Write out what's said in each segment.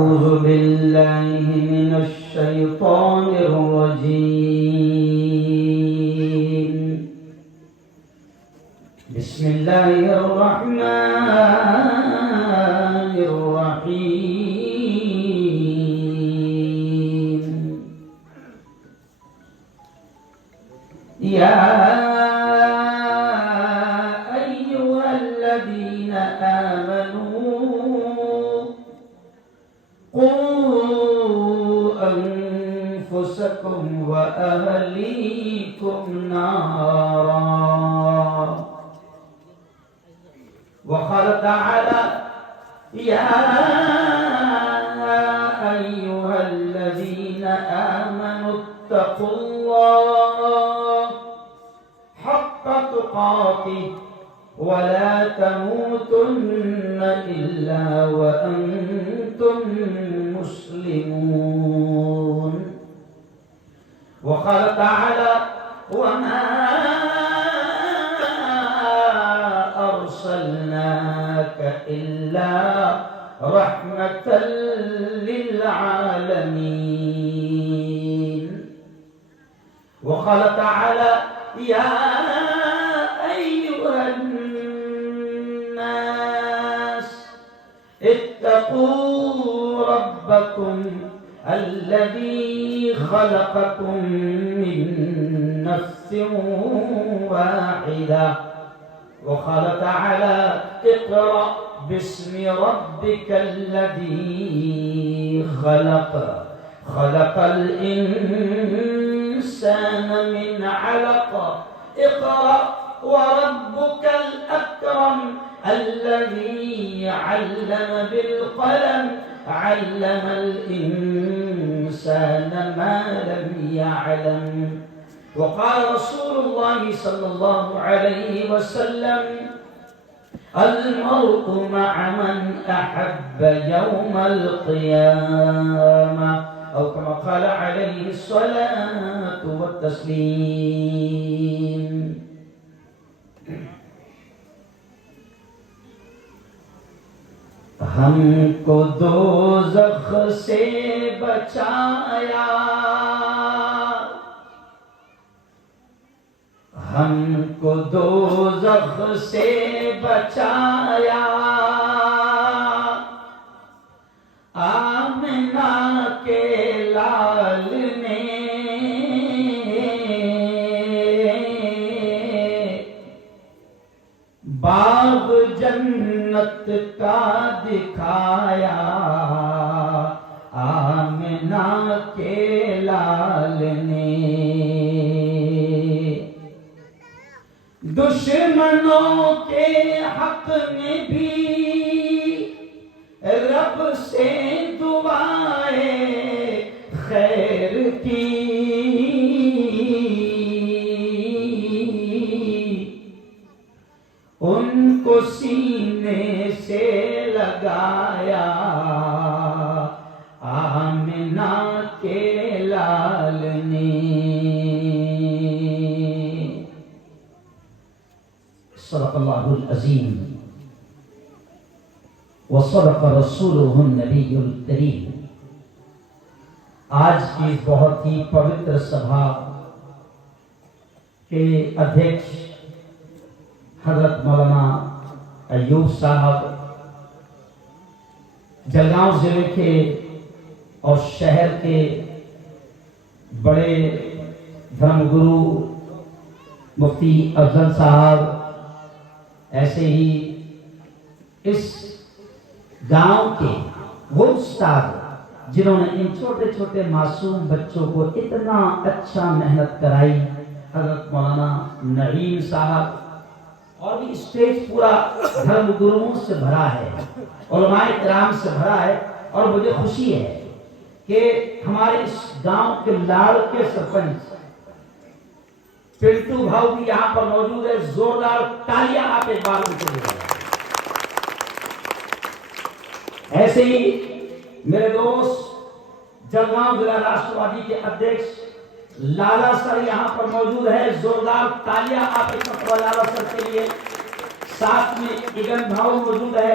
أعوذ بالله من الشيطان الرجيم. بسم الله الرحمن الرحيم. يا أيها الذين آمنوا قوا أنفسكم وأهليكم نارا. وقال تعالى يا أيها الذين آمنوا اتقوا الله حق تقاته ولا تموتن إلا وأنتم مسلمون. وقال تعالى وما أرسلناك إلا رحمة للعالمين. وقال تعالى يا أيها الناس اتقوا ربكم الذي خلقكم من نفس واحدة. وقال تعالى اقرأ باسم ربك الذي خلق الإنسان من علق. اقرأ وربك الأكرم الذي علم بالقلم علم الإنسان ما لم يعلم. وقال رسول الله صلى الله عليه وسلم المرء مع من أحب يوم القيامة أو كما قال عليه الصلاة والتسليم. ہم کو دوزخ سے بچایا، ہم کو دوزخ سے بچایا، آمنہ کے لال نے باغ جنت کا دکھایا، آمنہ کے لال نے دشمنوں کے حق میں بھی رب سے دعائیں خیر کی، ان کو سینے سے لگایا، آمنہ کے لال نے. صدق اللہ العظیم وصدق رسولہ النبی الکریم. آج کی بہت ہی پوتر سبھا کے ادھیکش حضرت مولانا ایوب صاحب جلگاؤں ضلع کے اور شہر کے بڑے دھرم گرو مفتی افضل صاحب، ایسے ہی اس گاؤں کے وہ استاد جنہوں نے ان چھوٹے چھوٹے معصوم بچوں کو اتنا اچھا محنت کرائی، حضرت مولانا نعیم صاحب، اور بھی اسٹیج پورا دھرم گروؤں سے بھرا ہے، علماء کرام سے بھرا ہے. اور مجھے خوشی ہے کہ ہمارے اس گاؤں کے لاڑ کے سرپنچ پنٹو بھاؤ بھی یہاں پر موجود ہے. زوردار تالیاں آپ ایک بار ان کے لیے. ایسے ہی میرے دوست جلگاؤں ضلع راشٹروادی کے ادھیکش لالا سر یہاں پر موجود ہے. زوردار تالیاں آپ ایک مرتبہ لالا سر کے لیے. ساتھ میں اگن بھاؤ موجود ہے.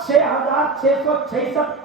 6666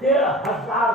1500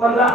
15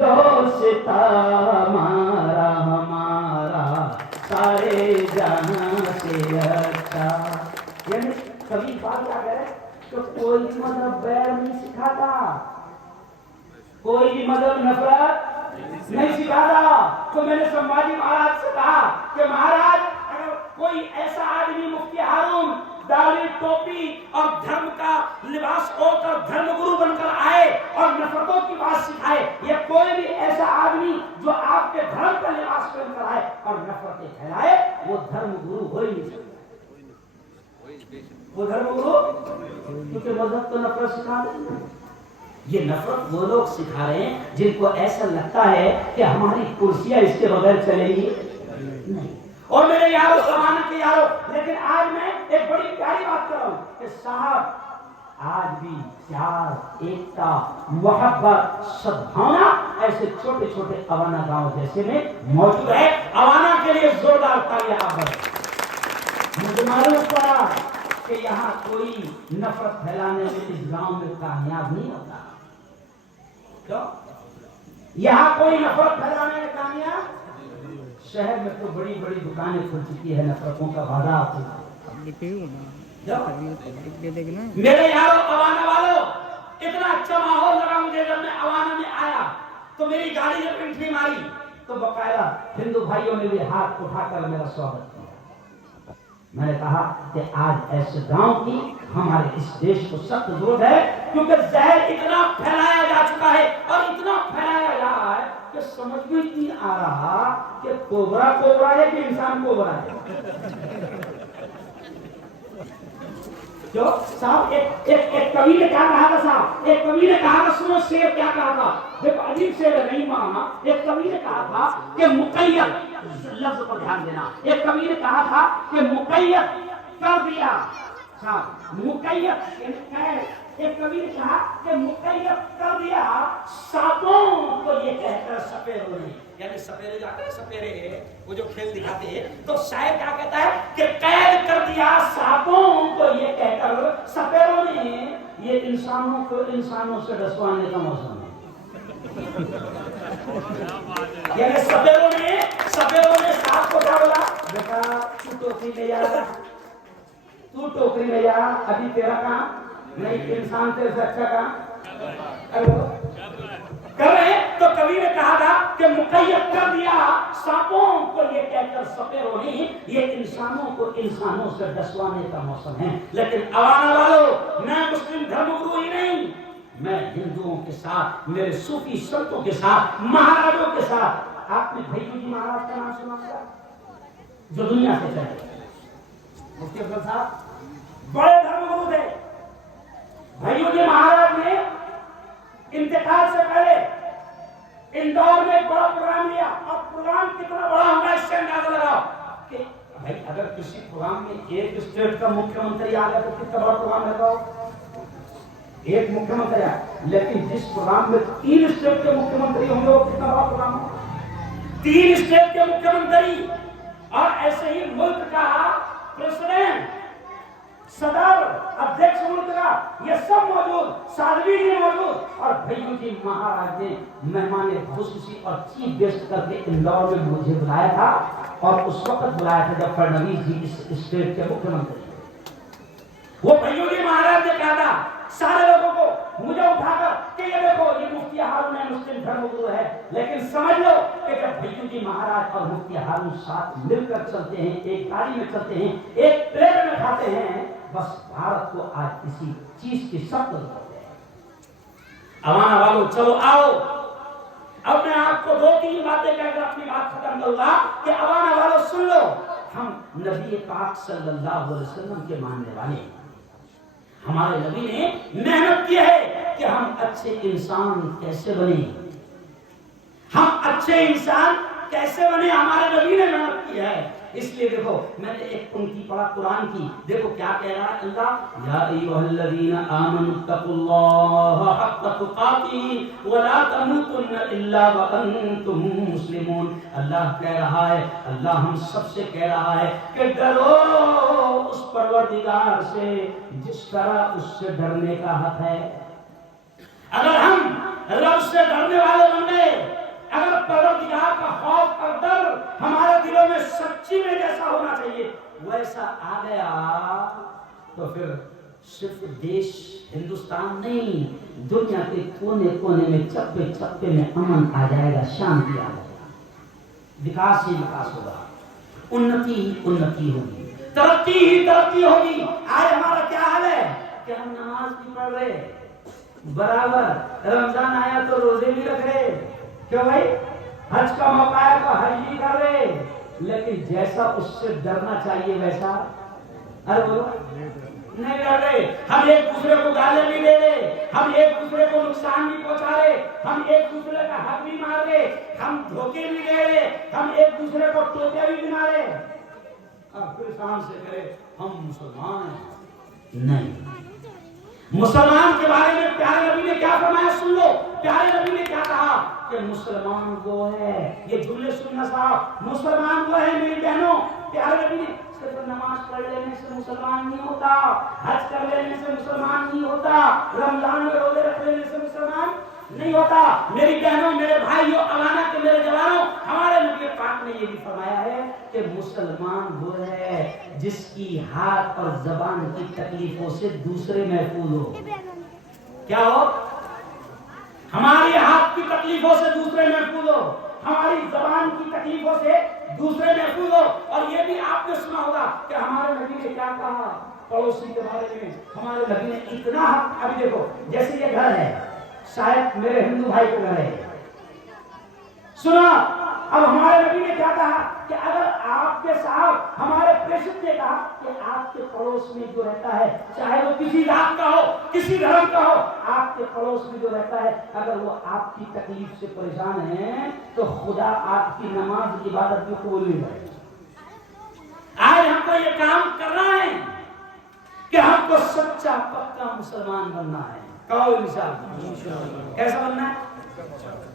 دوست ہمارا ہمارا سارے جہاں سے اچھا. یعنی کبھی بات کیا کرے تو کوئی بھی مذہب بیع نہیں سکھاتا, کوئی بھی مذہب نفرت نہیں سکھاتا. تو میں نے سمبھاجی مہاراج سے کہا کہ مہاراج اگر کوئی ایسا آدمی مفتی ہارون داڑھی ٹوپی اور دھرم کا لباس اوڑھ کر دھرم گرو بن کر آئے اور نفرتوں کی بات سکھائے, یا کوئی بھی ایسا آدمی جو آپ کے دھرم کا لباس پہن کر آئے اور نفرتیں پھیلائے, وہ دھرم گرو ہو ہی نہیں سکتا. وہ دھرم گرو, کیونکہ مذہب تو نفرت سکھا رہے ہیں. یہ نفرت وہ لوگ سکھا رہے ہیں جن کو ایسا لگتا ہے کہ ہماری کرسیاں اس کے بغیر چلیں گی نہیں. اور میرے یارو زمانہ کے یارو, لیکن آج میں ایک بڑی پیاری بات کر رہا ہوں کہ صاحب آج بھی پیار, ایکتا, محبت, سدبھاونا ایسے چھوٹے چھوٹے اوانا گاؤں جیسے میں موجود ہے. اوانا کے لیے زوردار تالیاں آپ بجائیں. مجھے معلوم پڑا کہ یہاں کوئی نفرت پھیلانے میں اس گاؤں میں کامیاب نہیں ہوتا. کیوں؟ یہاں کوئی نفرت پھیلانے میں کامیاب. شہر میں تو بڑی بڑی دکانیں کھل چکی ہے نفرتوں کا بازار. میرے یارو اوانا والوں, اتنا اچھا ماحول لگا مجھے جب میں اوانا میں آیا تو میری گاڑی جب انٹری ماری تو باقاعدہ ہندو بھائیوں نے بھی ہاتھ اٹھا کر میرا سواگت کیا. میں نے کہا کہ آج ایسے گاؤں کی ہمارے اس دیش کو سخت ضرورت ہے, کیونکہ زہر اتنا پھیلایا جا چکا ہے اور اتنا پھیلایا جا رہا ہے کہ سمجھ میں نہیں آ رہا کہ کوبرا کوبرا ہے کہ انسان کوبرا ہے. جو صاحب ایک کوی نے کیا کہا تھا, صاحب ایک کوی نے کہا تھا, سنو شعر کیا کہا تھا, دیکھو عجیب شعر ہے, نہیں مانا. ایک کوی نے کہا تھا کہ مقید, لفظ پر دھیان دینا, ایک کوی نے کہا تھا کہ مقید کر دیا, صاحب مقید ایک کوی نے کہا کہ مقید کر دیا سانپوں کو یہ کہہ کر سپیروں نے. یعنی سپیرے جاتے ہیں, سپیرے وہ جو کھیل دکھاتے ہیں, تو شاعر کیا کہتا ہے کہ قید کر دیا سانپوں کو یہ کہہ کر سپیروں نے, یہ انسانوں کو انسانوں سے ڈسوانے کا موسم ہے. یعنی سپیروں نے سانپ کو کیا بولا, بیٹا تو ٹوکری لے جا, تو ٹوکری لے جا, ابھی تیرا کام نہیں, انسان تیرے سے اچھا کام کر رہے. تو کبھی نے کہا تھا کہ مقید کر دیا سانپوں کو یہ کہہ کر سپیروں نے, یہ انسانوں کو انسانوں سے ڈسوانے کا موسم ہے. لیکن اوانا والوں, میں مسلم دھرم گرو ہی نہیں, میں ہندوؤں کے ساتھ, میرے صوفی سنتوں کے ساتھ, مہاراجوں کے ساتھ. آپ نے بھیجو جی مہاراج کا نام سنا تھا, جو دنیا سے چلے, مفتی افضل صاحب بڑے دھرم گرو تھے. بھیجو جی مہاراج نے انتقال سے پہلے اندور میں ایک بڑا پروگرام لیا, اور پروگرام کتنا بڑا ہوگا اس سے اندازہ لگاؤ کہ بھائی اگر کسی پروگرام میں ایک اسٹیٹ کا مکھیہ منتری آ گیا تو کتنا بڑا پروگرام لگاؤ, ایک مکھیہ منتری آ, لیکن جس پروگرام میں 3 اسٹیٹ کے مکھیہ منتری ہوں گے وہ کتنا بڑا پروگرام ہوگا. 3 اسٹیٹ کے مکھیہ منتری اور ایسے ہی ملک کا پریزیڈنٹ, صدر, ادھیکش ملک کا, یہ سب موجود, سادھوی جی موجود, اور بھیجو جی مہاراج نے مہمان خصوصی اور چیف گیسٹ کر کے اندور میں مجھے بلایا تھا, اور اس وقت بلایا تھا جب فڈنویس جی اس اسٹیٹ کے مکھیہ منتری. وہ بھیجو جی مہاراج نے کہا تھا سارے لوگوں کو, مجھے اٹھا کر کہ یہ دیکھو یہ مفتی ہارون مسلم دھرم گرو ہے, لیکن سمجھ لو کہ جب بھیجو جی مہاراج اور مفتی ہارون ساتھ مل کر چلتے ہیں, ایک گاڑی میں چلتے ہیں, ایک پلیٹ میں کھاتے ہیں, بس بھارت کو آج کسی چیز کی سخت ضرورت ہے. اوانا والوں چلو آؤ, اب میں آپ کو 2-3 باتیں کہہ کر اپنی بات ختم کروں گا کہ اوانا والوں سن لو, ہم نبی پاک صلی اللہ علیہ وسلم کے ماننے والے ہیں. ہمارے نبی نے محنت کی ہے کہ ہم اچھے انسان کیسے بنے, ہم اچھے انسان کیسے بنے, ہمارے نبی نے محنت کی ہے. اس لیے دیکھو میں نے ایک پنکتی پڑھا قرآن کی, دیکھو کیا کہہ رہا ہے اللہ, یا ایھا الذین آمنوا اتقوا اللہ حق تقاتہ ولا تموتن الا وانتم مسلمون. اللہ کہہ رہا ہے, اللہ ہم سب سے کہہ رہا ہے کہ ڈرو اس پروردگار سے جس طرح اس سے ڈرنے کا حق ہے. اگر ہم رب سے ڈرنے والے بن گئے ویسا آ گیا تو پھر صرف دیش ہندوستان نہیں، دنیا کے کونے کونے میں چپے چپے میں امن آ جائے گا، شانتی آ جائے گا، وکاس ہی وکاس ہوگا، انتی ہی انتی ہوگی، ترقی ہی ترقی ہوگی۔ آج ہمارا کیا حال ہے کہ ہم نماز بھی پڑھ رہے برابر، رمضان آیا تو روزے بھی رکھ رہے، کیوں بھائی؟ حج کا موقع ہے تو حج بھی کر رہے، لیکن جیسا اس سے ڈرنا چاہیے ویسا ارے بولو نہیں ڈر رہے۔ ہم ایک دوسرے کو گالیں بھی دے رہے، ہم ایک دوسرے کو نقصان بھی پہنچا رہے، ہم ایک دوسرے کا حق بھی مار رہے، ہم دھوکے بھی دے رہے، ہم ایک دوسرے کو ٹوٹے بھی بنا رہے۔ اب پھر شان سے کرے ہم مسلمان ہیں، نہیں۔ مسلمان کے بارے میں پیارے نبی نے کیا فرمایا سن لو، پیارے نبی نے کیا کہا کہ مسلمان وہ ہے، یہ جملے سننا صاحب، مسلمان وہ ہے میری بہنوں، پیارے نبی نے صرف نماز پڑھ لینے سے مسلمان نہیں ہوتا، حج کر لینے سے مسلمان نہیں ہوتا، رمضان میں روزے رکھ لینے سے مسلمان نہیں ہوتا۔ میری بہنوں، میرے بھائیوں، امانہ کے میرے جوانوں، ہمارے نبی پاک نے یہ بھی فرمایا ہے کہ مسلمان وہ ہے جس کی ہاتھ اور زبان کی تکلیفوں سے دوسرے محفوظ ہو۔ کیا ہو؟ ہماری ہاتھ کی تکلیفوں سے دوسرے محفوظ ہو، ہماری زبان کی تکلیفوں سے دوسرے محفوظ ہو۔ اور یہ بھی آپ نے سنا ہوگا کہ ہمارے نبی نے کیا کہا پڑوسی کے بارے میں، ہمارے نبی نے اتنا حق۔ ابھی دیکھو جیسے یہ گھر ہے، شاید میرے ہندو بھائی کا گھر ہے، سنا، اب ہمارے نبی نے کیا کہا کہ اگر آپ کے صاحب، ہمارے پریشد نے کہا کہ آپ کے پڑوس میں جو رہتا ہے، چاہے وہ کسی ذات کا ہو، کسی دھرم کا ہو، آپ کے پڑوس میں جو رہتا ہے اگر وہ آپ کی تکلیف سے پریشان ہے تو خدا آپ کی نماز عبادت میں قبول نہیں کرے۔ آج ہم کو یہ کام کرنا ہے کہ ہم کو سچا پکا مسلمان بننا ہے۔ کہو انشاءاللہ، کیسا بننا ہے؟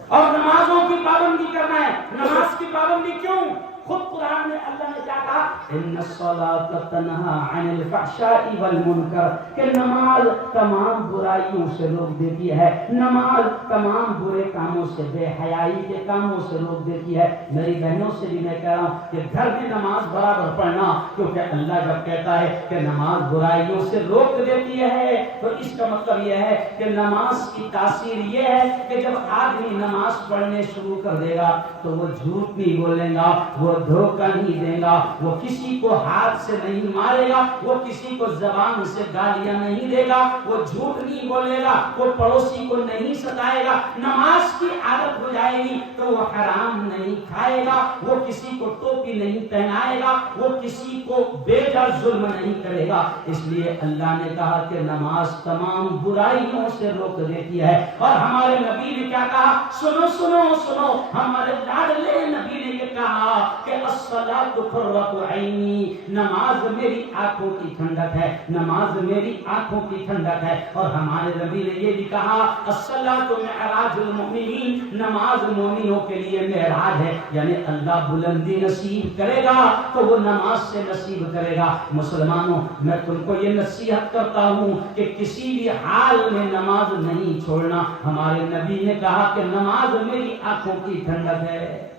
اور نمازوں کی پابندی کرنا ہے۔ نماز کی پابندی کیوں؟ خود قرآن میں اللہ نے کیا کہا؟ ان الصلاۃ تنہا عن الفحشاء والمنکر، کہ نماز تمام برائیوں سے روک دیتی ہے، نماز تمام برے کاموں سے، بے حیائی کے کاموں سے روک دیتی ہے۔ میری بہنوں سے بھی میں کہہ رہا ہوں کہ گھر میں نماز برابر پڑھنا، کیونکہ اللہ جب کہتا ہے کہ نماز برائیوں سے روک دیتی ہے تو اس کا مطلب یہ ہے کہ نماز کی تاثیر یہ ہے کہ جب آدمی نماز پڑھنے شروع کر دے گا تو وہ جھوٹ نہیں بولے گا، وہ دھوکہ نہیں دے گا، وہ کسی کو ہاتھ سے نہیں مارے گا، وہ کسی کو زبان سے گالیاں نہیں دے گا، وہ جھوٹ نہیں بولے گا، وہ پڑوسی کو نہیں ستائے گا۔ نماز کی عادت ہو جائے گی تو وہ حرام نہیں کھائے گا، وہ کسی کو ٹوپی نہیں پہنائے گا، وہ کسی کو بے جا ظلم نہیں کرے گا۔ اس لیے اللہ نے کہا کہ نماز تمام برائیوں سے روک دیتی ہے۔ اور ہمارے نبی نے کیا کہا؟ سنو سنو سنو، ہمارے لاڈلے نبی نے یہ کہا کہ الصلاۃ قرۃ عینی، نماز میری آنکھوں کی ٹھنڈک ہے، نماز میری آنکھوں کی ٹھنڈک ہے۔ اور ہمارے نبی نے یہ بھی کہا الصلاۃ معراج المؤمنین، نماز مومنوں کے لیے معراج ہے، یعنی اللہ بلندی نصیب کرے گا تو وہ نماز سے نصیب کرے گا۔ مسلمانوں، میں تم کو یہ نصیحت کرتا ہوں کہ کسی بھی حال میں نماز نہیں چھوڑنا۔ ہمارے نبی نے کہا کہ نماز میری آنکھوں کی ٹھنڈک ہے،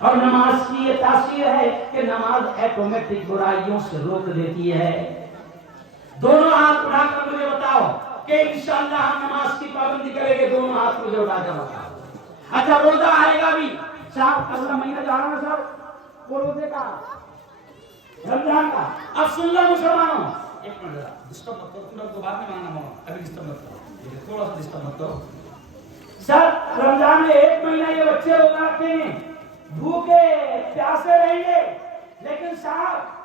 اور نماز کی یہ تاثیر ہے کہ نماز ایٹومیٹک برائیوں سے روک دیتی ہے۔ دونوں ہاتھ اٹھا کر مجھے بتاؤ کہ انشاءاللہ ہم نماز کی پابندی کریں گے، دونوں ہاتھ مجھے اٹھا کر بتاؤ۔ اچھا روزہ آئے گا بھی صاحب، اگلا مہینہ جا رہا ہے صاحب، وہ روزے کا رمضان کا۔ اب سن لو مسلمانوں، ایک منٹ ذرا ڈسٹرب مت کرو، تم لوگ کو بات نہیں ماننا، ابھی ڈسٹرب مت کرو، تھوڑا سا ڈسٹرب مت کرو۔ سر رمضان میں ایک مہینہ یہ بچے روزہ رکھتے ہیں، بھوکے پیاسے رہیں گے، لیکن صاحب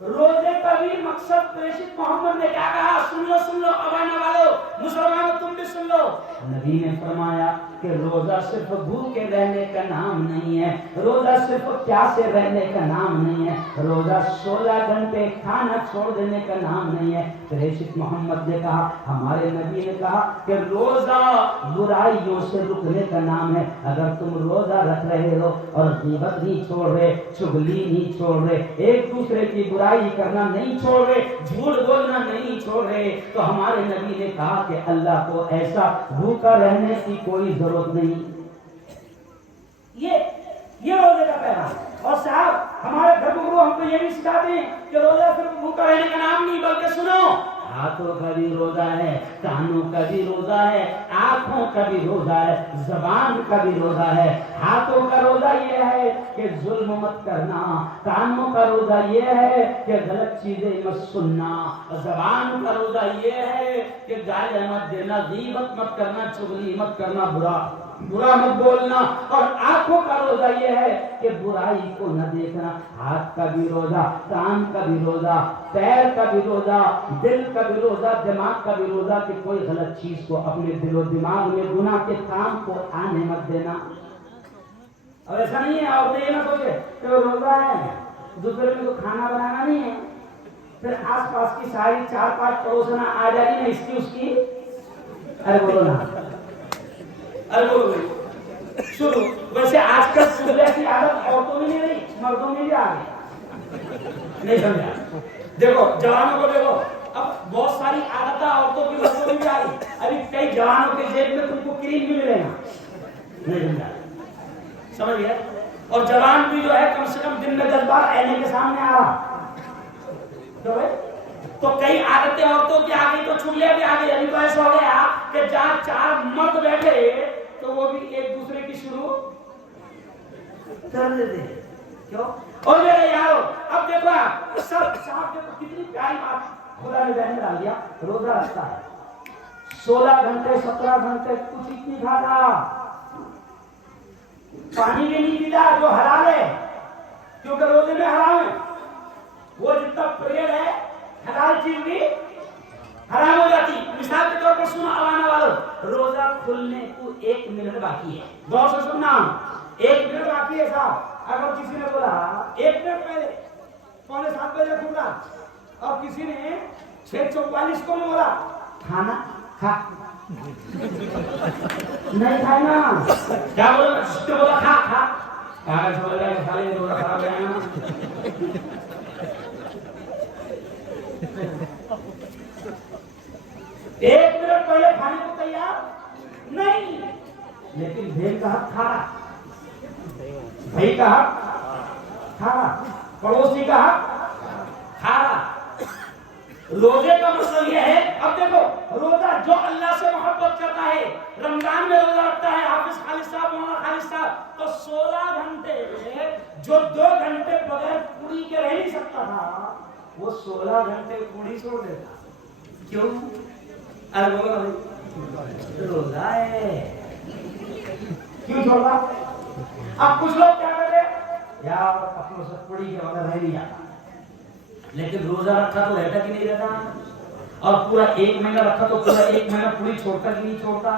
روزے کا بھی مقصد پریشد محمد نے کیا کہا؟ سن لو ابانا والو، مسلمانوں تم بھی سن لو۔ نبی نے فرمایا کہ روزہ صرف بھوکے رہنے کا نام نہیں ہے، روزہ صرف پیاسے رہنے کا نام نہیں ہے، روزہ 16 گھنٹے کھانا چھوڑ دینے کا نام نہیں ہے۔ پریشد محمد نے کہا، ہمارے نبی نے کہا کہ روزہ برائیوں سے رکنے کا نام ہے۔ اگر تم روزہ رکھ رہے ہو اور غیبت نہیں چھوڑ رہے، چغلی نہیں چھوڑ رہے، ایک دوسرے کی برائی کرنا نہیں چھوڑ رہے، جھوٹ بولنا نہیں چھوڑ رہے، تو ہمارے نبی نے کہا کہ اللہ کو ایسا بھوکا رہنے کی کوئی ضرورت نہیں۔ یہ یہ روزے کا پیغام. اور صاحب ہمارے دھرم گرو ہم کو یہ بھی سکھاتے ہیں کہ روزہ صرف بھوکا رہنے کا نام نہیں، بلکہ سنو ہاتھوں کا بھی روزہ ہے، کانوں کا بھی روزہ ہے، آنکھوں کا بھی روزہ ہے، زبان کا بھی روزہ ہے. ہاتھوں کا روزہ یہ ہے کہ ظلم مت کرنا، کانوں کا روزہ یہ ہے کہ غلط چیزیں مت سننا، زبان کا روزہ یہ ہے کہ گالی مت دینا، غیبت مت کرنا، چغلی مت کرنا، برا مت بولنا. اور آنکھوں کا روزہ یہ ہے کہ برائی کو نہ دیکھنا. ہاتھ کا بھی روزہ، کان کا بھی روزہ، پیر کا بھی روزہ، دل کا بھی روزہ، دماغ کا بھی روزہ کہ کوئی غلط چیز کو اپنے دل و دماغ میں، گناہ کے کام کو آنے مت دینا. اور ایسا نہیں ہے آپ یہ نہ سوچے کہ وہ روزہ ہے دوسرے میں تو کھانا بنانا نہیں ہے، پھر آس پاس کی ساری 4-5 پڑوسنا آ جائے گی نا اس کی اس کی. ارے بولو نا، ارے بولو شروع. ویسے آج کل چگلے کی عادت عورتوں میں نہیں رہی، مردوں میں بھی آ گئی. نہیں سمجھا؟ دیکھو جوانوں کو دیکھو، اب بہت ساری عادتیں عورتوں کی مردوں میں بھی آ گئی. ابھی کئی جوانوں کے جیب میں تم کو کریم بھی ملے گا. نہیں سمجھا؟ سمجھ گئے؟ اور جوان بھی جو ہے کم سے کم دن میں 10 بار آئینے کے سامنے آ رہا. تو کئی عادتیں عورتوں کی آ گئی تو چگلے بھی آ گئی. ابھی تو ایسا ہو گیا کہ جہاں 4 مرد بیٹھے تو وہ بھی ایک دوسرے کی شروع کر دیتے. کیوں؟ اور میرے یارو اب دیکھو آپ سب صاحب دیکھو کتنی پیاری بات خدا نے ذہن میں ڈال دیا. روزہ رکھتا ہے 16 گھنٹے 17 گھنٹے کچھ نہیں کھاتا، پانی بھی نہیں پیتا جو حلال ہے، کیونکہ روزے میں حرام ہے. وہ جتنا پیریڈ ہے حلال چیز بھی حرام ہو جاتی. مثال کے طور پر سنو عوام والوں، روزہ کھلنے کو 1 منٹ باقی ہے. غور سے سننا، 1 منٹ باقی ہے صاحب. اگر کسی نے بولا 1 منٹ پہلے 6:45 بجے کھلا اور کسی نے 6:44 کو بولا کھانا کھا نہیں کھانا، کیا بولا کھا کھا کاغذ ہو جائے کھانے روزہ خراب ہو جائے نا. 1 منٹ پہلے کھانے کو تیار نہیں، لیکن بھیڑ کا حق کھا رہا، بھائی کا حق کھا رہا، پڑوسی کا حق کھا رہا. روزے کا مطلب یہ ہے، اب دیکھو روزہ جو اللہ سے محبت کرتا ہے رمضان میں روزہ رکھتا ہے. حافظ خالد صاحب، مولانا خالد صاحب تو 16 گھنٹے جو 2 گھنٹے بغیر پوری کے رہ نہیں سکتا تھا وہ 16 گھنٹے پوری چھوڑ دیتا. کیوں؟ ارے بولو روزہ ہے کیوں چھوڑا. اب کچھ لوگ کیا کر رہے یار اپنوں سے پوری کے بغیر رہ نہیں جاتا، لیکن روزہ رکھا تو رہتا کہ نہیں رہتا، اور پورا 1 مہینہ رکھا تو پورا 1 مہینہ پوری چھوڑتا کہ نہیں چھوڑتا.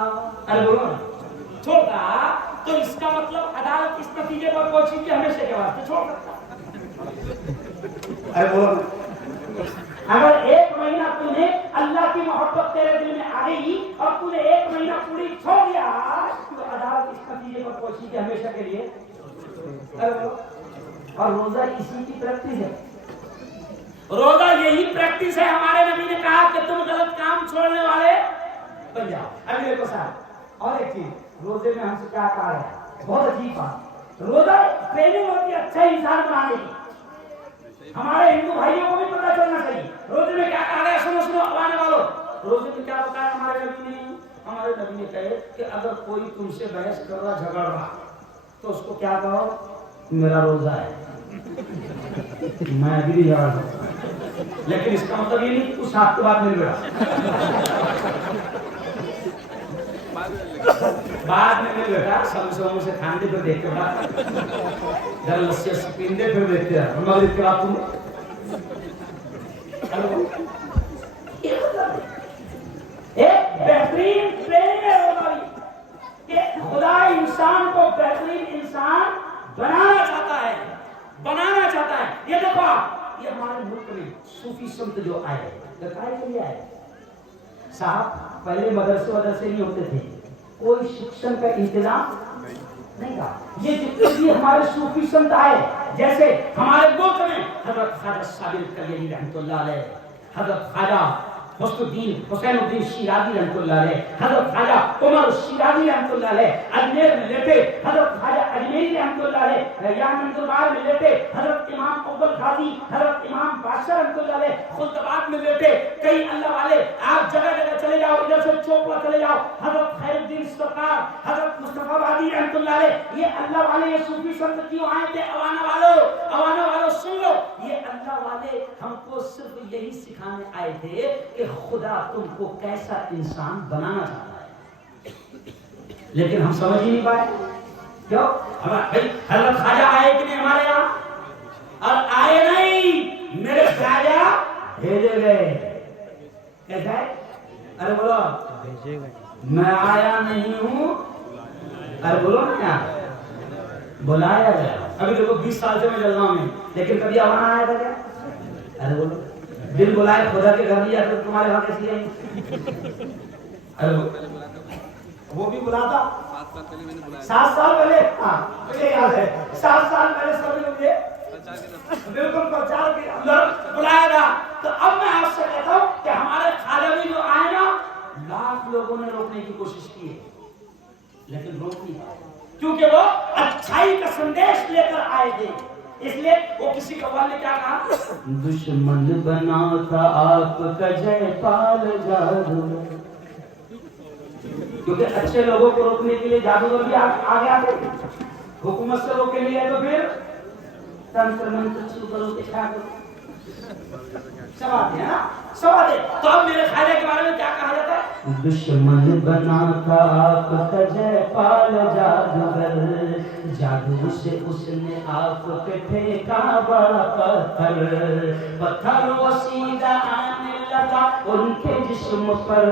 ارے بولو چھوڑتا. تو اس کا مطلب عدالت اس نتیجے پر پہنچی کہ ہمیشہ کے واسطے چھوڑ سکتا. ارے بولو اگر 1 مہینہ تو نے اللہ کی محبت تیرے دل میں آ گئی اور تو نے 1 مہینہ پوری چھوڑ دیا تو عدالت اس نتیجے پر پہنچی کہ ہمیشہ کے لیے. اور روزہ اسی کی پریکٹس ہے. روزہ یہی پریکٹس ہے. ہمارے نبی نے کہا کہ تم غلط کام چھوڑنے والے بن جاؤ. ابھی دیکھو صاحب اور ایک چیز روزے میں ہم سے کیا کہا ہے، بہت عجیب بات. روزہ ٹریننگ ہوتی ہے اچھا انسان بنانے کی. ہمارے ہندو بھائیوں کو بھی پتہ چلنا چاہیے روزے میں کیا کہا گیا. سنو سنو آنے والوں، روزے میں کیا بتایا ہمارے نبی نے. ہمارے نبی نے کہے کہ اگر کوئی تم سے بحث کر رہا جھگڑ رہا تو اس کو کیا کہو، میرا روزہ ہے میں ابھی بھی جا رہا ہوں. لیکن اس کا مطلب یہ نہیں اس ہاتھ کے بعد مل رہا بعد میں مل بیٹا سب سے کھانے پھر دیکھ کے بعد گھر لسی پیندے پھر دیکھتے ہیں مغرب کے بعد تم ایک بہترین ٹریننگ ہے ہماری کہ خدا انسان کو بہترین انسان بنانا چاہتا ہے، بنانا چاہتا ہے. یہ دیکھو یہ ہمارے ملک میں صوفی سنت جو آئے بتائے کے لیے آئے صاحب. پہلے مدرسے نہیں ہوتے تھے، کوئی شکشن کا انتظام نہیں تھا. یہ جتنے بھی ہمارے صوفی سنت آئے جیسے ہمارے ملک میں حضرت خواجہ صابر کلیلی رحمۃ اللہ علیہ، حضرت خواجہ حسن الدین حسین الدین شیرازی رحمۃ اللہ علیہ، حضرت خواجہ عمر شیرازی رحمۃ اللہ علیہ، اجمیر میں لیٹے حضرت خواجہ اجمیری رحمۃ اللہ علیہ. یامن دربار میں لیٹے، حضرت امام اول قاضی، حضرت امام بادشاہ رحمۃ اللہ علیہ خلدبات میں لیٹے، کئی اللہ والے آپ جگہ جگہ چلے جاؤ، ادھر سے چوپڑا چلے جاؤ، حضرت خیر الدین سرکار، حضرت مصطفیٰ آبادی رحمۃ اللہ علیہ، یہ اللہ والے، یہ صوفی سنت کیوں آئے تھے؟ اوانا والو سن لو، یہ اللہ والے ہم کو صرف یہی سکھانے آئے تھے کہ خدا تم کو کیسا انسان بنانا چاہتا ہے، لیکن ہم سمجھ ہی نہیں پائے. کیوں؟ حضرت خواجہ آئے کہ نہیں ہمارے یہاں؟ اور آئے نہیں، میرے خواجہ بھیجے گئے. کیسا ہے؟ ارے بولو، میں آیا نہیں ہوں، ارے بولو نا یار، بلایا گیا. ابھی دیکھو 20 سال سے میں چل رہا ہوں، لیکن کبھی آوانا آیا تھا کیا؟ ارے بولو، دل بلائے خدا کے گھر لیا تو تمہارے وہاں کیسی آئی؟ ارے وہ بھی بلاتا 7 سال پہلے. ہاں مجھے یاد ہے 7 سال پہلے سبھی مجھے بالکل پرچار کے اندر بلایا گیا. تو اب میں آپ سے کہتا ہوں کہ ہمارے خواجہ بھی جو آئے نا، لاکھ لوگوں نے روکنے کی کوشش کی ہے لیکن روک نہیں پائے، کیونکہ وہ اچھائی کا سندیش لے کر آئے تھے. اس لیے وہ کسی قوال نے کیا کہا؟ دشمن بنا تھا آپ کا جے پال جادو. کیونکہ اچھے لوگوں کو روکنے کے لیے جادوگر بھی آگے آتے، حکومت سے روکنے کے لیے تو پھر تنتر منتر شروع کرو کہ کیا کرو، سب آتے ہیں نا، سب آتے. تو اب میرے خواجہ کے بارے میں کیا کہا جاتا ہے؟ دشمن بنا تھا آپ کا جے پال جادوگر، جادو سے اس نے آپ کے پھینکا بڑا پتھر، پتھر وسیدہ آنے لگا ان کے جسم پر،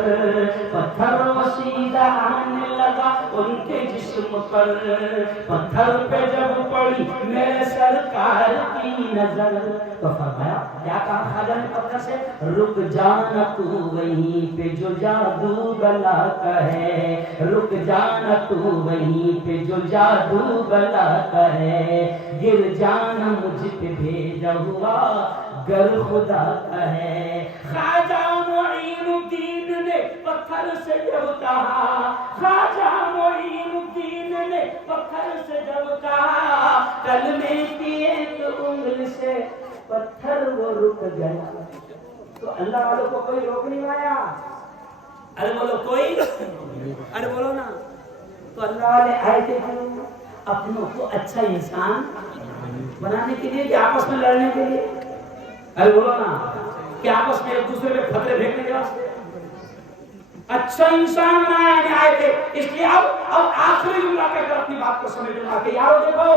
پتھر وسیدہ آنے لگا ان کے جسم پر، پتھر پہ جب پڑی میرے سرکار کی نظر. تو فرمایا کیا کہا خواجہ نے پتھر سے؟ رک جانا تو وہیں پہ جو جادو گلاتا ہے، رک جانا تو وہیں پہ جو جادو گلاتا ہے، گر جانا مجھ پہ بھیجا ہوا گر خدا کا ہے. خواجہ معین الدین نے پتھر سے جب کہا، خواجہ معین الدین نے پتھر سے جب کہا، کلمے کی ایک انگلی سے پتھر وہ رک گیا. تو اللہ والوں کو کوئی روک نہیں آیا. ارے بولو کوئی، ارے بولو نا. تو اللہ والے آئے تھے اپنوں کو اچھا انسان بنانے کے لیے کہ آپس میں لڑنے کے لیے؟ ارے بولو نا، کہ آپس میں ایک دوسرے پہ خطرے پھینکنے کے واسطے؟ اچھا انسان بنانے آئے تھے. اس لیے اب آخری جملہ کہہ کر اپنی بات کو سمیٹنا کہ یارو دیکھو،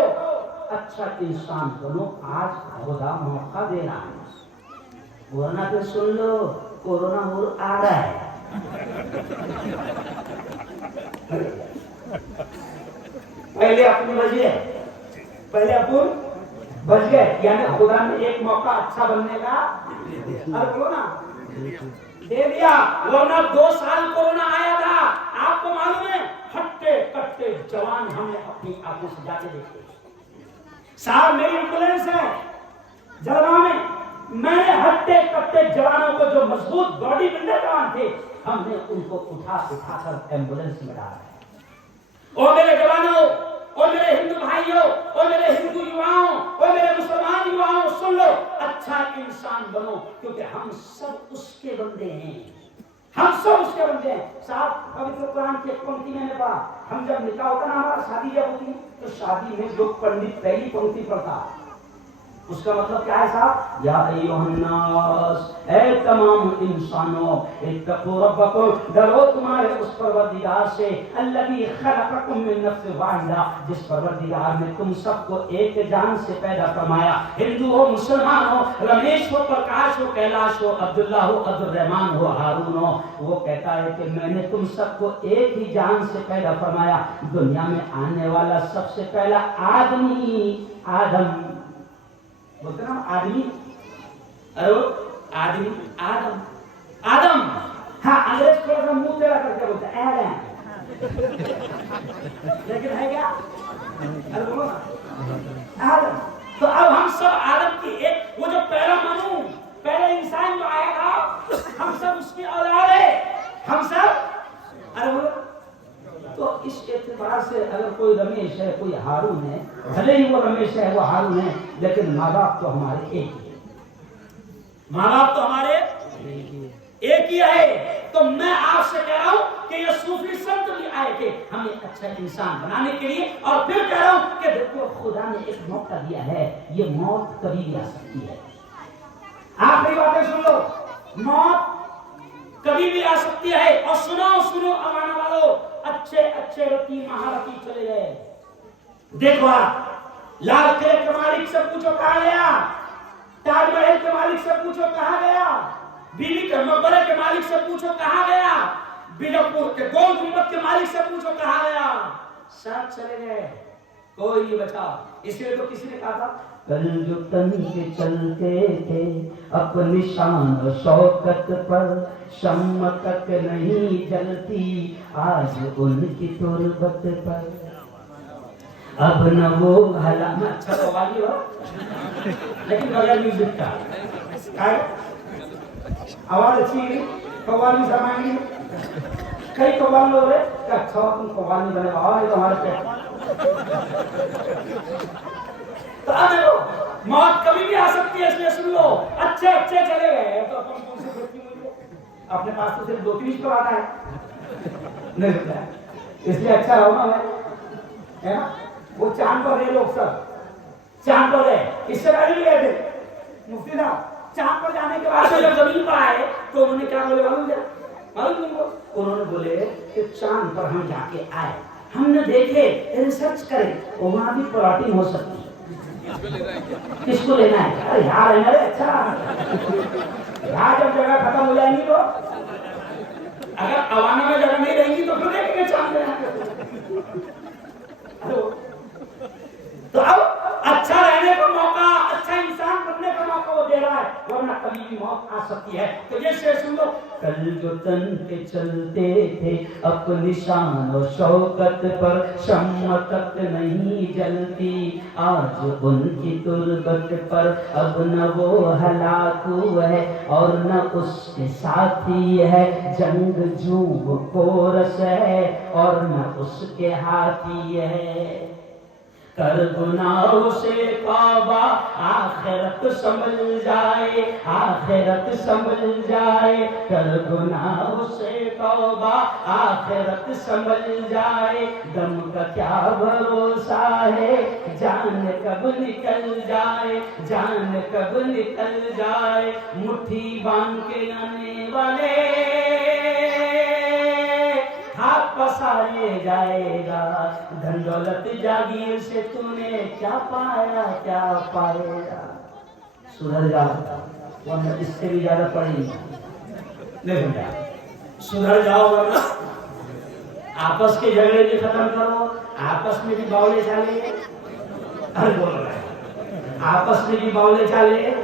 اچھا انسان بنو، آج خدا موقع دے رہا ہے. ورنہ تو سن لو کورونا مور آ رہا ہے. پہلے اپنی بچ گئے، پہلے اپن بچ گئے، یعنی خدا نے ایک موقع اچھا بننے کا ارے بولو نا دے دیا. ورنہ 2 سال کورونا آیا تھا، آپ کو معلوم ہے ہٹے کٹے جوان ہم نے اپنی آنکھوں سے جا کے دیکھے. صاحب میری ایمبولینس ہے جلوہ میں نے ہٹے کٹے جوانوں کو جو مضبوط باڈی بلڈر جوان تھے، ہم نے ان کو اٹھا کر ایمبولینس میں ڈالا ہے. او میرے جوانوں، او میرے ہندو بھائیوں، او میرے ہندو یواؤں، او میرے مسلمان یواؤں، سن لو، اچھا انسان بنو، کیونکہ ہم سب اس کے بندے ہیں، ہم سب اس کے بندے ہیں. صاحب پوتر قرآن کی ایک پنکتی میں نے پڑھا، ہم جب نکاح ہوتا نا، ہمارا شادی جب ہوتی تو شادی میں جو پنڈت پہلی پنکتی پڑھتا، اس کا مطلب کیا ہے صاحب؟ یا ایھا الناس، اے تمام انسانوں، اتقوا ربکم، ڈرو تمہارے اس پروردگار سے، الذی خلقکم من نفس واحدہ، جس پروردگار نے تم سب کو ایک جان سے پیدا فرمایا. ہندو ہو، مسلمان ہو، رمیش ہو، پرکاش ہو، کیلاش ہو، عبداللہ ہو، عبدالرحمان ہو، ہارون ہو، وہ کہتا ہے کہ میں نے تم سب کو ایک ہی جان سے پیدا فرمایا. دنیا میں آنے والا سب سے پہلا آدمی آدم، بولتے نا آدمی، آدمی آدم آدم. ہاں انگریز تھوڑا سا منہ تیرا کر کے بولتے ہیں ایڈم، لیکن ہے کیا؟ ارے بولو نا آدم. تو اب ہم سب آدم کی ایک، وہ جو پہلا منو، پہلا انسان جو آیا تھا، ہم سب اس کی اولاد ہے، ہم سب. ارے بولو. تو اس اعتبار سے اگر کوئی رمی رمیش ہے کوئی ہارون ہے، بھلے ہی وہ رمیش ہے وہ ہارون ہے، لیکن ماں باپ تو ہمارے ایک ہی ہے، ماں باپ تو ہمارے ایک ہی ہے۔ تو میں آپ سے کہہ رہا ہوں کہ یہ صوفی سنت بھی آئے تھے ہمیں اچھا انسان بنانے کے لیے، اور پھر کہہ رہا ہوں کہ دیکھو خدا نے ایک موقع دیا ہے، یہ موت کبھی بھی آ سکتی ہے۔ آخری باتیں سن لو، موت کبھی بھی آ سکتی ہے، اور سنو امانہ والو، اچھے رتی مہارتی چلے گئے۔ دیکھو آپ لال قلعے کے مالک سے پوچھو کہاں گیا، تاج محل کے مالک سے پوچھو کہاں گیا، دلی کے مقبرے کے مالک سے پوچھو کہاں گیا، بیجاپور کے گول گنبد کے مالک سے پوچھو کہاں گیا، سب چلے گئے، کوئی نہیں بچا۔ اس لیے تو کسی نے کہا تھا کل جو تن کے چلتے تھے اپنی شان و شوکت پر، شمع تک نہیں جلتی آج ان کی تربت پر، اب نہ وہ بھلا میں اچھا تو والی ہو لیکن بغیر میوزک کا آواز اچھی ہے، قوالی سمائیں گے، کئی قوال لوگ رہے کہ اچھا تم قوال نہیں بنے گا، یہ ہمارے پہ تو دیکھو موت کبھی بھی آ سکتی ہے، اس لیے سن لو، اچھے چلے گئے تو اپن کون سے بچی مجھے اپنے پاس تو صرف 2-3 تو آنا ہے نہیں ہوتا ہے، اس لیے اچھا رہو نا ہے نا۔ وہ چاند پر گئے لوگ، سب چاند پر گئے، اس سے پہلے بھی گئے تھے مفتی صاحب، چاند پر جانے کے بعد جب زمین پر آئے تو انہوں نے کیا بولے معلوم تم کو؟ انہوں نے بولے کہ چاند پر ہم جا کے آئے، ہم نے دیکھے، ریسرچ کرے، وہاں بھی پلاٹنگ ہو سکتی ہے، کس کو لینا ہے؟ ارے یار ہے اچھا یہاں جب جگہ ختم ہو جائیں گی تو اگر عوامہ میں جگہ نہیں رہیں گی تو پھر دیکھیں گے چاند میں۔ تو اب اچھا رہنے کا موقع، اچھا انسان بننے کا موقع وہ دے رہا ہے، ورنہ کبھی بھی موت آ سکتی ہے۔ تو یہ شعر سن لو، کل جو تن کے چلتے تھے اپنی شان و شوکت پر، شمع تک نہیں جلتی آج ان کی تربت پر، اب نہ وہ ہلاک ہے اور نہ اس کے ساتھی ہے، جنگ جو کورس ہے اور نہ اس کے ہاتھی ہے، کر گناہوں سے توبہ آخرت سنبھل جائے، آخرت سنبھل جائے، کر گناہوں سے توبہ آخرت سنبھل جائے، دم کا کیا بھروسہ ہے جان کب نکل جائے، جان کب نکل جائے، مٹھی باندھ کے لانے والے ہاتھ پسائے جائے گا، دھن دولت جاگیر سے تم نے کیا پایا کیا پائے گا۔ سدھر جاؤ، ورنہ اس سے بھی زیادہ پڑھیں گے، دیکھو کیا سدھر جاؤ، ورنہ آپس کے جھگڑے بھی ختم کرو، آپس میں بھی باولے چالے، ہر بول رہا ہے آپس میں بھی باولے چالے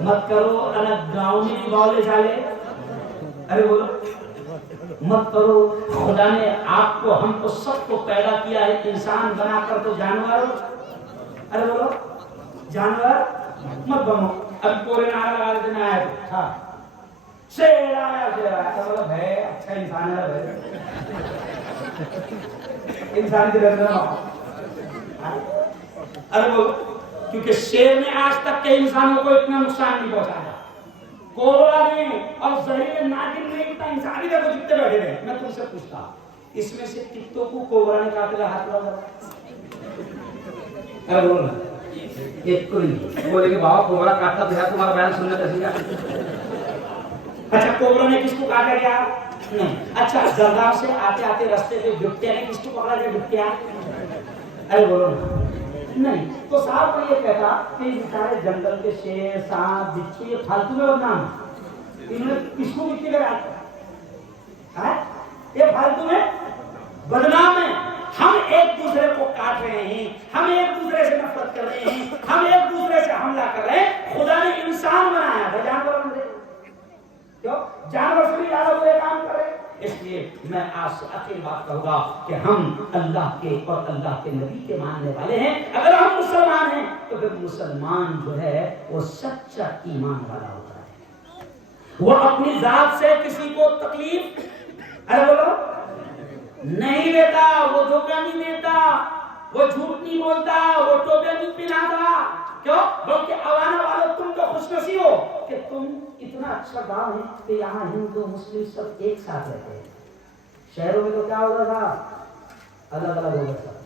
مت کرو، الگ گاؤں میں بھی باولے چالے، ارے بولو مت کرو۔ خدا نے آپ کو ہم کو سب کو پیدا کیا ہے انسان بنا کر، تو جانور، ارے بولو جانور مت بنو۔ اب پورے نعرہ لگا دیتے آیا تھا شیر آیا تو مطلب ہے اچھا انسان ہے، انسان کی رنگ ارے بولو، کیونکہ شیر نے آج تک کے انسانوں کو اتنا نقصان نہیں پہنچایا، کوبرا نے اور زہریلے ناگن نے اتنا انسانی دیکھو جتنے بیٹھے رہے۔ میں تم سے پوچھتا اس میں سے کتوں کو کوبرا نے کاٹ لیا، ہاتھ لگا؟ ارے بولو نا، ایک کو نہیں بولے کہ بابا کوبرا کاٹتا تھا، تمہارا بیان سننے کیسے کیا؟ اچھا کوبرا نے کس کو کاٹا گیا؟ نہیں۔ اچھا زرداب سے آتے آتے رستے پہ بھٹیا نے کس کو پکڑا گیا؟ بھٹیا، ارے بولو نہیں۔ تو صاحب کو یہ کہتا کہ یہ سارے جنگل کے شیر، سانپ، بچھو یہ فالتو میں بدنام، انہوں نے کس کو مٹی لگا؟ یہ فالتو میں بدنام ہے۔ ہم ایک دوسرے کو کاٹ رہے ہیں، ہم ایک دوسرے سے نفرت کر رہے ہیں، ہم ایک دوسرے سے حملہ کر رہے ہیں۔ خدا نے انسان بنایا ہے، جانور بن رہے کیوں؟ جانور سے بھی زیادہ برے کام کر رہے ہیں۔ اس لیے میں آپ سے آخری بات کہوں گا کہ ہم اللہ کے اور اللہ کے نبی کے ماننے والے ہیں۔ اگر ہم مسلمان ہیں تو پھر مسلمان جو ہے وہ سچا ایمان والا ہوتا ہے، وہ اپنی ذات سے کسی کو تکلیف ارے بولو نہیں دیتا، وہ دھوکہ نہیں دیتا، وہ جھوٹ نہیں بولتا، وہ ٹوپے نہیں پہناتا، کیوں؟ بلکہ آوانا والوں تم تو خوش نصیب ہو کہ تم اتنا اچھا گاؤں ہے کہ یہاں ہندو مسلم سب ایک ساتھ رہتے ہیں۔ شہروں میں تو کیا ہوتا تھا، الگ الگ ہو گیا۔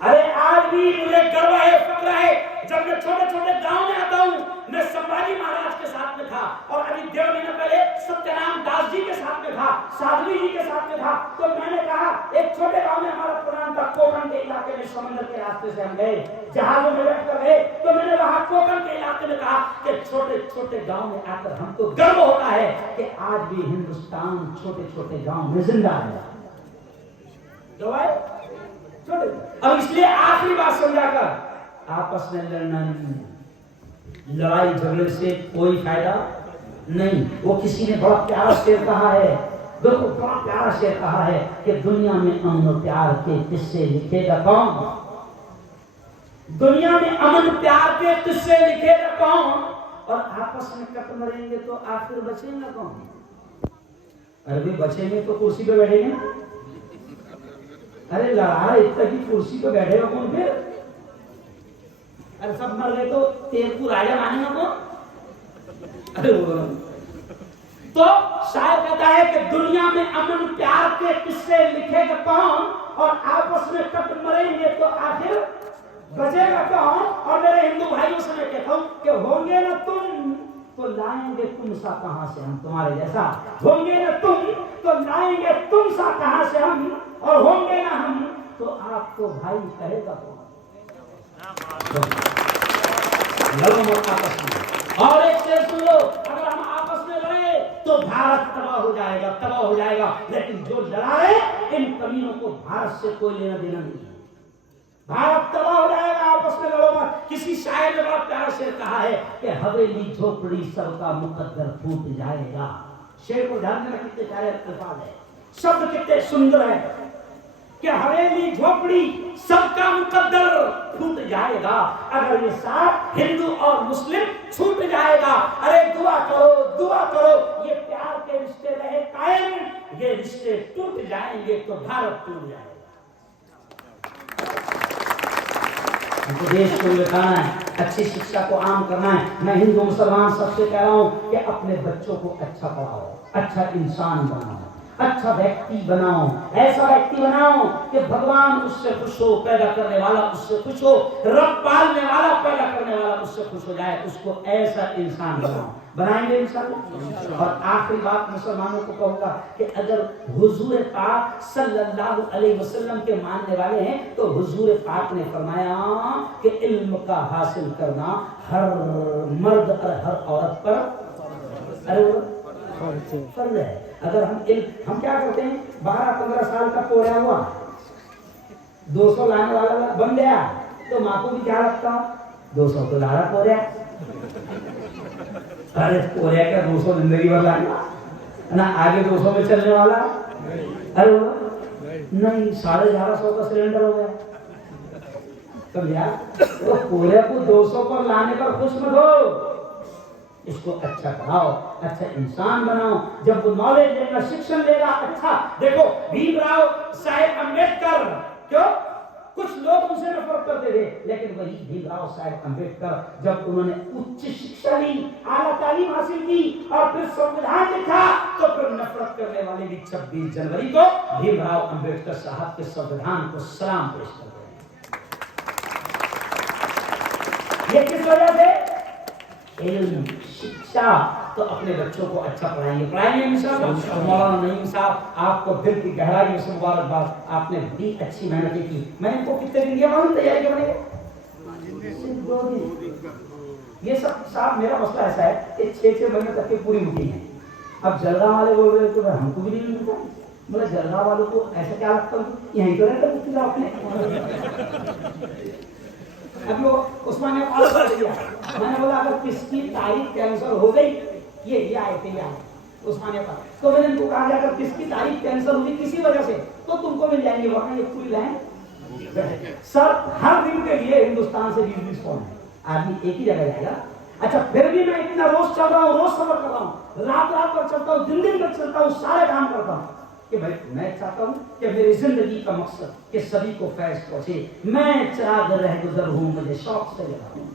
ارے آج بھی مجھے گرو ہے، فخر ہے، جب میں چھوٹے چھوٹے گاؤں میں آتا ہوں، میں سمبھاجی مہاراج کے ساتھ میں تھا اور ابھی 1.5 مہینے پہلے ستیہ رام داس جی کے ساتھ میں تھا، سادھوی جی کے ساتھ میں تھا، تو میں نے کہا ایک چھوٹے گاؤں میں ہمارا پروگرام تھا، کوکن کے علاقے میں، سمندر کے راستے سے ہم گئے، جہازوں میں بیٹھ کر گئے، تو میں نے وہاں کوکن کے علاقے میں کہا کہ چھوٹے چھوٹے گاؤں میں آ کر ہم کو گرو ہوتا ہے کہ آج بھی ہندوستان چھوٹے چھوٹے گاؤں میں زندہ ہے۔ اب اس لیے آخری بات سمجھا کر، آپس میں لڑنا نہیں، لڑائی جھگڑے سے کوئی فائدہ نہیں۔ وہ کسی نے بڑا پیارا شعر کہا ہے، دیکھو بڑا پیارا شعر کہا ہے کہ دنیا میں امن و پیار کے قصے لکھے گا کون؟ دنیا میں امن پیار کے قصے لکھے گا کون؟ اور آپس میں کٹ مریں گے تو آخر بچیں گا کون؟ ارے بچیں گے تو کرسی پہ بیٹھیں گے، ارے لڑا اتنا کی کرسی پہ بیٹھے گا کون پھر؟ ارے سب مر گئے تو تیل کو راجا مانے گا کون؟ ارے تو شاید کہتا ہے کہ دنیا میں امن پیار کے قصے لکھے گا کون، اور آپس میں کٹ مریں گے تو آخر بچے گا کون؟ اور میرے ہندو بھائیوں سے میں کہتا ہوں کہ ہوں گے نا تم تو لائیں گے تم سا کہاں سے ہم تمہارے جیسا، ہوں گے نا تم تو لائیں گے تم سا کہاں سے ہم، اور ہوں گے نا ہم تو آپ کو بھائی کہے گا کون؟ لڑو مت آپس میں۔ اور ایک چیز سن لو، اگر ہم آپس میں لڑے تو بھارت تباہ ہو جائے گا، تباہ ہو جائے گا، لیکن جو لڑائے ان کمینوں کو بھارت سے کوئی لینا دینا نہیں۔ بھارت تباہ ہو جائے گا، آپس میں لڑو مت۔ کسی شاعر نے بڑا پیارا شعر کہا ہے کہ حویلی جھوپڑی سب کا مقدر پھوٹ جائے گا۔ شعر کو دھیان میں کتنے پیارے الفاظ ہیں، شبد کتنے سندر ہے کہ حویلی جھوپڑی سب کا مقدر پھوٹ جائے گا اگر یہ ساتھ ہندو اور مسلم چھوٹ جائے گا۔ ارے دعا کرو، دعا کرو، یہ پیار کے رشتے رہے قائم، یہ رشتے ٹوٹ جائیں گے تو بھارت ٹوٹ جائے گا۔ ہم کو دیش کو بچانا ہے، اچھی شکشا کو عام کرنا ہے۔ میں ہندو مسلمان سب سے کہہ رہا ہوں کہ اپنے بچوں کو اچھا پڑھاؤ، اچھا انسان بناؤ، اچھا ویکتی بناؤ، ایسا ویکتی بناؤ کہ بھگوان اس سے خوش ہو، پیدا کرنے والا اس سے خوش ہو، رب پالنے والا پیدا کرنے والا اس سے خوش ہو جائے، اس کو ایسا انسان بناؤ۔ بنائیں گے انشاءاللہ۔ اور آخری بات مسلمانوں کو کہوں گا کہ اگر حضور پاک صلی اللہ علیہ وسلم کے ماننے والے ہیں تو حضور پاک نے فرمایا کہ علم کا حاصل کرنا ہر مرد اور ہر عورت پر فرض ہے۔ اگر ہم کیا کرتے ہیں، 12-15 سال کا پورا ہوا، 200 لانے والا بن گیا تو ماں کو بھی کیا لگتا ہوں 200 تو لانا پورا، ارے پورا کا 200 زندگی بھر لانا نا، آگے 200 میں چلنے والا، ارے نہیں 1150 کا سلنڈر ہو گیا، سمجھا؟ تو پورے کو 200 پر لانے پر خوش مت ہو، اس کو اچھا پڑھاؤ، اچھا انسان بناؤ۔ جب وہ نالج لے گا، شکشن لے گا، اچھا دیکھو بھیم راؤ صاحب امبیڈکر، کیوں کچھ لوگ ان سے نفرت کرتے تھے، لیکن وہی بھیم راؤ صاحب امبیڈکر جب انہوں نے اچ شکشا لی، اعلیٰ تعلیم حاصل کی اور پھر سنویدھان لکھا تو پھر نفرت کرنے والے بھی 26 جنوری کو بھیم راؤ امبیڈکر صاحب کے سنویدھان کو سلام پیش کرتے ہیں۔ یہ کس وجہ سے؟ علم، شکشا۔ تو اپنے بچوں کو اچھا پڑھائیں گے انشاءاللہ۔ مولانا نعیم صاحب آپ کو دل کی گہرائی سے مبارکباد، آپ نے بڑی اچھی محنت کی۔ میں ان کو کتنے دن دیا معلوم تیاری کرنے کے؟ صرف 2 دن۔ یہ سب صاحب میرا مسئلہ ایسا ہے کہ 6 مہینے تک کی پوری میٹنگ ہے۔ اب جلگا والے بول رہے تو ہم کو بھی نہیں ملتا، مطلب جلگا والوں کو ایسا کیا لگتا ہوں یہیں تو رہتا مفتی صاحب نے۔ اب وہ عثمانیہ پاس کر دیا، میں نے بولا اگر کس کی تاریخ کینسل ہو گئی، یہ آئے تھے یہاں عثمانیہ پاس، تو میں نے ان کو کہا کہ اگر کس کی تاریخ کینسل ہوئی کسی وجہ سے تو تم کو مل جائیں گے، ورنہ یہ پوری لائن سر ہر دن کے لیے ہندوستان سے 20 فون ہے، آدمی ایک ہی جگہ جائے گا۔ اچھا پھر بھی میں اتنا روز چل رہا ہوں، روز سفر کر رہا ہوں، رات رات پر چلتا ہوں، دن دن پر چلتا ہوں، سارے کام کرتا ہوں، کہ بھائی میں چاہتا ہوں کہ میری زندگی کا مقصد کہ سبھی کو فیض پہنچے. میں چراغ رہ گزر ہوں, مجھے شوق سے جگہ ہوں.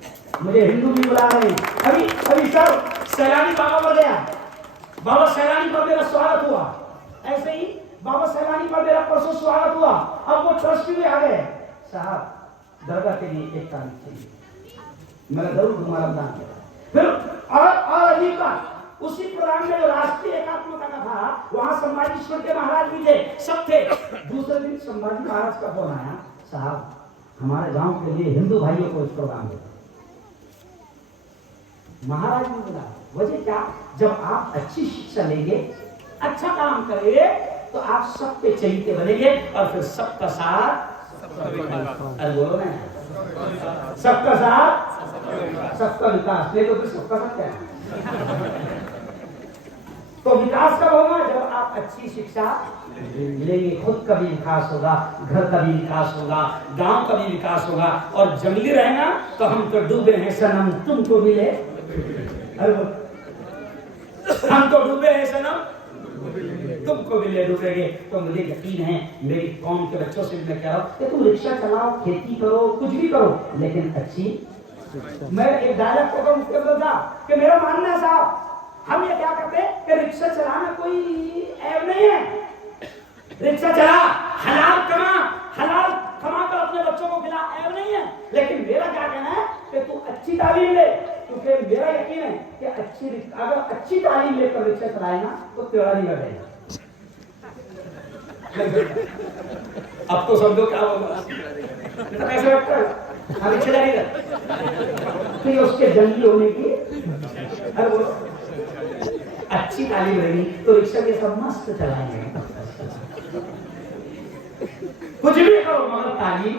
مجھے ہندو بھی بلا رہے ہیں. ابھی سر سیلانی بابا پر گیا, بابا سیلانی پر میرا سواگت ہوا. ایسے ہی بابا سیلانی پر میرا پرسوں سواگت ہوا. اب وہ ٹرسٹی بھی آ گئے. صاحب درگاہ کے لیے ایک تاریخ چاہیے, میں نے ضرور تمہارا دان کیا. پھر اور عجیب بات, اسی پروگرام میں جو راشٹریہ ایکاتمتا کا تھا وہاں سمبھاجیشور کے مہاراج بھی تھے, سب تھے. دوسرے دن سمبھاجی مہاراج کا فون آیا, صاحب ہمارے گاؤں کے لیے ہندو بھائیوں کو اس پروگرام دے. مہاراج نے بولا وجہ کیا, جب آپ اچھی شکشا لیں گے, اچھا کام کریں گے تو آپ سب پہ چہیتے بنیں گے, اور پھر سب کا ساتھ بولو نا, سب کا ساتھ سب کا وکاس. نہیں تو پھر سب کا ساتھ کیا ہے؟ تو وکاس کب ہوگا, جب آپ اچھی شکشا لیں گے. خود کا بھی وکاس ہوگا, گھر کا بھی وکاس ہوگا, گاؤں کا بھی وکاس ہوگا. اور جنگلی رہنا تو ہم تو ڈوبے ہیں صنم تم کو ملے, ہم تو ڈوبے ہیں صنم تم کو بھی لے ڈوبے گے. تو مجھے یقین ہے میری قوم کے بچوں سے میں کہہ رہا ہوں کہ تم رکشہ چلاؤ, کھیتی کرو, کچھ بھی کرو, لیکن اچھی. میں ایک ڈائریکٹ پروگرام کے اندر تھا کہ میرا ماننا ہے صاحب, ہم یہ کیا کرتے ہیں کہ رکشہ چلانا کوئی عیب نہیں ہے. رکشہ چلا, حلال کما کر اپنے بچوں کو کھلا, عیب نہیں ہے. لیکن میرا کیا کہنا ہے کہ تو اچھی تعلیم لے, کیونکہ میرا یقین ہے کہ اگر اچھی تعلیم لے کر رکشہ چلائے نا تو تیرا نہیں لگے گا. اب تو سمجھو کیا ہوگا, ایسا لگتا ہے ابھی چلا نہیں گا اس کے جنگی ہونے کی. اچھی تعلیم رہی تو رکشہ کے سب مست چلائیں گے. کچھ بھی کرو مگر تعلیم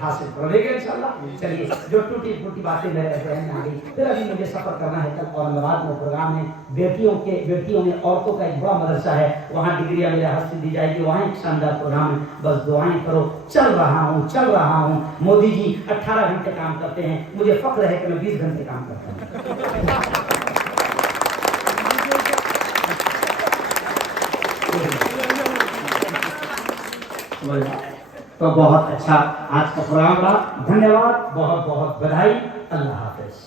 حاصل کرو گے انشاءاللہ. چلیے جو ٹوٹی پھوٹی باتیں میرے ذہن میں آ گئی. پھر ابھی مجھے سفر کرنا ہے کل اورنگ آباد میں پروگرام ہے. بیٹیوں میں عورتوں کا ایک بڑا مدرسہ ہے, وہاں ڈگریاں میرے ہاتھ سے دی جائے گی. وہاں ایک شاندار پروگرام ہے, بس دعائیں کرو. چل رہا ہوں. مودی جی 18 گھنٹے کام کرتے ہیں, مجھے فخر ہے کہ میں 20 گھنٹے کام کرتا ہوں. تو بہت اچھا آج کا پروگرام رہا. دھنیہ واد, بہت بہت بدھائی. اللہ حافظ.